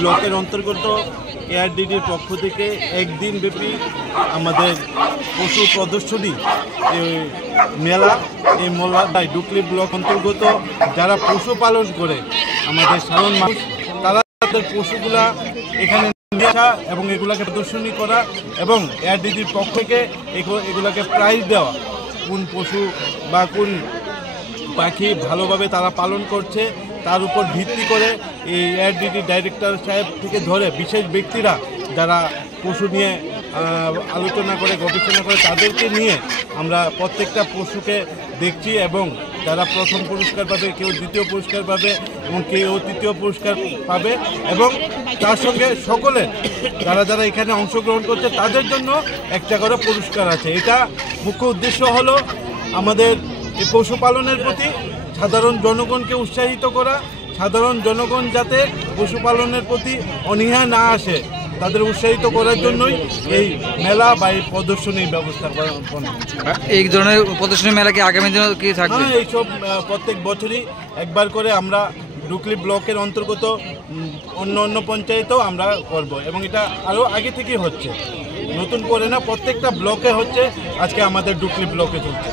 ব্লকের অন্তর্গত এআরডিডির পক্ষ থেকে একদিন ব্যাপী আমাদের পশু প্রদর্শনী মেলা, এই মেলায় ডুকলি ব্লক অন্তর্গত যারা পশুপালন করে আমাদের সাধারণ মানুষ, তারা তাদের পশুগুলা এখানে নিয়ে আসা এবং এগুলাকে প্রদর্শনী করা এবং এআরডিডির পক্ষ থেকে এগুলাকে প্রাইজ দেওয়া, কোন পশু বা কোন পাখি ভালোভাবে তারা পালন করছে তার উপর ভিত্তি করে এই এআরডিডি ডাইরেক্টর সাহেব থেকে ধরে বিশেষ ব্যক্তিরা যারা পশু নিয়ে আলোচনা করে গবেষণা করে তাদেরকে নিয়ে আমরা প্রত্যেকটা পশুকে দেখছি এবং যারা প্রথম পুরস্কার পাবে, কেউ দ্বিতীয় পুরস্কার পাবে এবং কেউ তৃতীয় পুরস্কার পাবে এবং তার সঙ্গে সকলে যারা যারা এখানে অংশগ্রহণ করছে তাদের জন্য একটা করে পুরস্কার আছে। এটা মুখ্য উদ্দেশ্য হলো আমাদের এই পশুপালনের প্রতি সাধারণ জনগণকে উৎসাহিত করা, সাধারণ জনগণ যাতে পশুপালনের প্রতি অনীহা না আসে তাদের উৎসাহিত করার জন্যই এই মেলা বা এই প্রদর্শনীর ব্যবস্থা করা। এই ধরনের প্রদর্শনী মেলা কি আগামী দিনে কি থাকবে? এইসব প্রত্যেক বছরই একবার করে আমরা ডুকলি ব্লকের অন্তর্গত অন্য পঞ্চায়েতেও আমরা করব এবং এটা আরও আগে থেকেই হচ্ছে, নতুন করে না, প্রত্যেকটা ব্লকে হচ্ছে। আজকে আমাদের ডুকলি ব্লকে চলছে।